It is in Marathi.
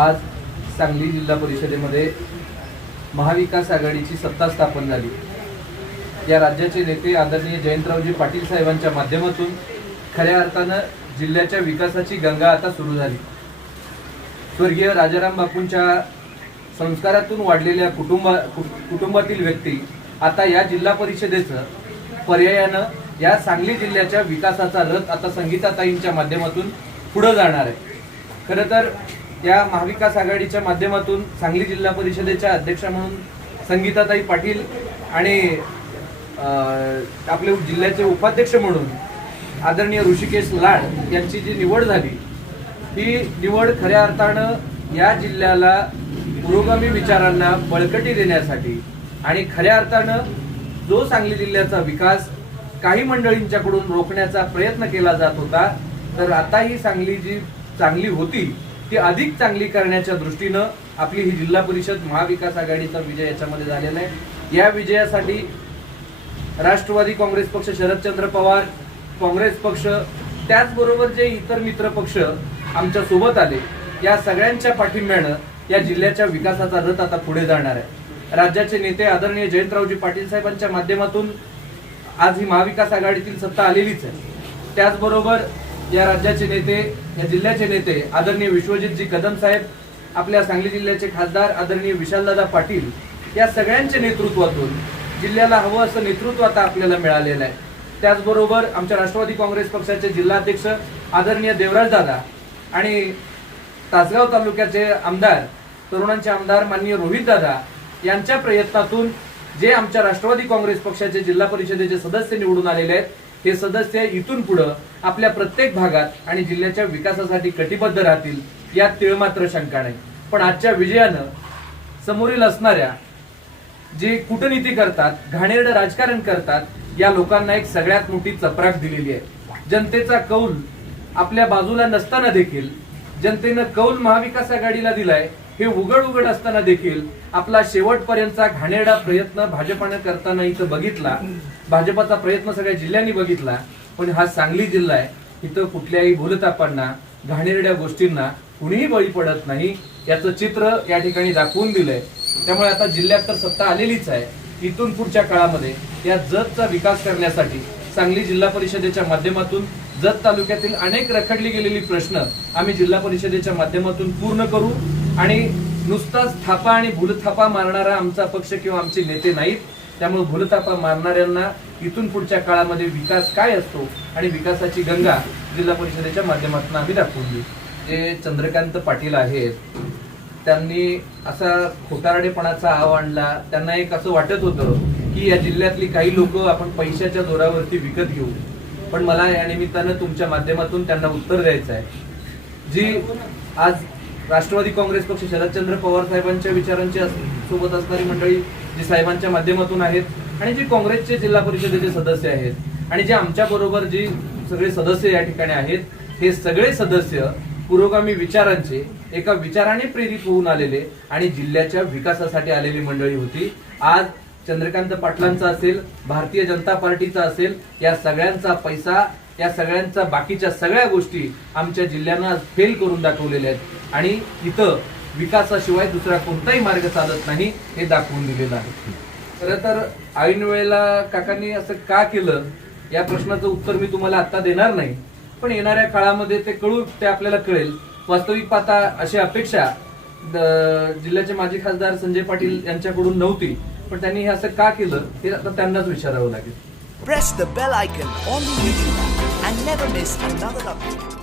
आज सांगली जिल्हा परिषदेमध्ये महाविकास आघाडीची सत्ता स्थापन झाली। या राज्याचे नेते आदरणीय जयंतरावजी पाटील साहेबांच्या माध्यमातून खऱ्या अर्थानं जिल्ह्याच्या विकासाची गंगा आता सुरू झाली। स्वर्गीय राजाराम बापूंच्या संस्कारातून वाढलेल्या कुटुंबातील व्यक्ती आता या जिल्हा परिषदेचं पर्यायानं या सांगली जिल्ह्याच्या विकासाचा रथ आता संगीताताईंच्या माध्यमातून पुढे जाणार आहे। खरं तर या महाविकास आघाडीच्या माध्यमातून सांगली जिल्हा परिषदेच्या अध्यक्षा म्हणून संगीताताई पाटील आणि आपले जिल्ह्याचे उपाध्यक्ष म्हणून आदरणीय ऋषिकेश लाड यांची जी निवड झाली, ही निवड खऱ्या अर्थानं या जिल्ह्याला पुरोगामी विचारांना बळकटी देण्यासाठी आणि खऱ्या अर्थानं जो सांगली जिल्ह्याचा विकास काही मंडळींच्याकडून रोखण्याचा प्रयत्न केला जात होता, तर आता ही सांगली जी चांगली होती ती अधिक चांगली करण्याच्या दृष्टीनं आपली ही जिल्हा परिषद महाविकास आघाडीचा विजय याच्यामध्ये झालेला आहे। या विजयासाठी राष्ट्रवादी काँग्रेस पक्ष, शरदचंद्र पवार काँग्रेस पक्ष, त्याचबरोबर जे इतर मित्र पक्ष आमच्या सोबत आले, या सगळ्यांच्या पाठिंब्यानं या जिल्ह्याच्या विकासाचा रथ आता पुढे जाणार आहे। राज्याचे नेते आदरणीय जयंतरावजी पाटील साहेबांच्या माध्यमातून आज ही महाविकास आघाडीतील सत्ता आलेलीच आहे। त्याचबरोबर या राज्याचे नेते, या जिल्ह्याचे नेते आदरणीय विश्वजितजी कदम साहेब, आपल्या सांगली जिल्ह्याचे खासदार आदरणीय विशालदादा पाटील, या सगळ्यांच्या नेतृत्वातून जिल्ह्याला हवं असं नेतृत्व आता आपल्याला मिळालेलं आहे। त्याचबरोबर आमच्या राष्ट्रवादी काँग्रेस पक्षाचे जिल्हाध्यक्ष आदरणीय देवराज दादा आणि तासगाव तालुक्याचे आमदार, तरुणांचे आमदार माननीय रोहित दादा यांच्या प्रयत्नातून जे आमच्या राष्ट्रवादी काँग्रेस पक्षाचे जिल्हा परिषदेचे सदस्य निवडून आलेले आहेत, हे सदस्य इथून पुढे आपल्या प्रत्येक भागात आणि जिल्ह्याच्या विकासासाठी कटिबद्ध राहतील, यात तिळमात्र शंका नाही। पण आजच्या विजयानं समोरील असणाऱ्या जे कूटनीती करतात, घाणेरडं राजकारण करतात, या लोकांना एक सगळ्यात मोठी चपराक दिलेली आहे। जनतेचा कौल आपल्या बाजूला नसताना देखील, जनतेनं कौल महाविकास आघाडीला दिलाय हे उघड असताना देखील आपला शेवटपर्यंतचा घाणेरडा प्रयत्न भाजपानं करताना इथं बघितला। भाजपाचा प्रयत्न सगळ्या जिल्ह्यांनी बघितला, पण हा सांगली जिल्हा आहे, इथं कुठल्याही भूलथापांना, घाणेरड्या गोष्टींना कुणीही बळी पडत नाही, याचं चित्र या ठिकाणी दाखवून दिलंय। त्यामुळे आता जिल्ह्यात तर सत्ता आलेलीच आहे, इथून पुढच्या काळामध्ये या जतचा विकास करण्यासाठी सांगली जिल्हा परिषदेच्या माध्यमातून जत तालुक्यातील अनेक रखडली गेलेली प्रश्न आम्ही जिल्हा परिषदेच्या माध्यमातून पूर्ण करू। आणि नुसताच थापा आणि भूलथापा मारणारा आमचा पक्ष किंवा आमचे नेते नाहीत, त्यामुळे भूलथापा मारणाऱ्यांना इथून पुढच्या काळामध्ये विकास काय असतो आणि विकासाची गंगा जिल्हा परिषदेच्या माध्यमातून आम्ही दाखवून देऊ। जे चंद्रकांत पाटील आहेत, त्यांनी असा खोटारडेपणाचा आव आणला। त्यांना एक असं वाटत होतं की या जिल्ह्यातली काही लोक आपण पैशाच्या जोरावरती विकत घेऊ, पण मला या निमित्तानं तुमच्या माध्यमातून त्यांना उत्तर द्यायचं आहे। जी आज राष्ट्रवादी काँग्रेस पक्ष, शरदचंद्र पवार साहेबांच्या विचारांच्या सोबत असणारी मंडळी जी साहेबांच्या माध्यमातून आहेत, आणि जे काँग्रेसचे जिल्हा परिषदेचे सदस्य आहेत, आणि जे आमच्या बरोबर जे सगळे सदस्य या ठिकाणी आहेत, हे सगळे सदस्य पुरोगामी विचारांचे, एका विचाराने प्रेरित होऊन आलेले आणि जिल्ह्याच्या विकासासाठी आलेली मंडळी होती। आज चंद्रकांत पाटलांचा असेल, भारतीय जनता पार्टीचा असेल, या सगळ्यांचा पैसा, या सगळ्यांचा बाकीच्या सगळ्या गोष्टी आमच्या जिल्ह्यानं फेल करून दाखवलेल्या आहेत आणि इथं विकासाशिवाय दुसरा कोणताही मार्ग चालत नाही हे दाखवून दिलेलं आहे। खरं तर ऐन वेळेला काकांनी असं का केलं या प्रश्नाचं उत्तर मी तुम्हाला आता देणार नाही, पण येणाऱ्या काळामध्ये ते आपल्याला कळेल। वास्तविक पाहता अशी अपेक्षा जिल्ह्याचे माजी खासदार संजय पाटील यांच्याकडून नव्हती, पण त्यांनी हे असं का केलं हे आता त्यांनाच विचारावं लागेल। Press the bell icon on the YouTube app and never miss another update.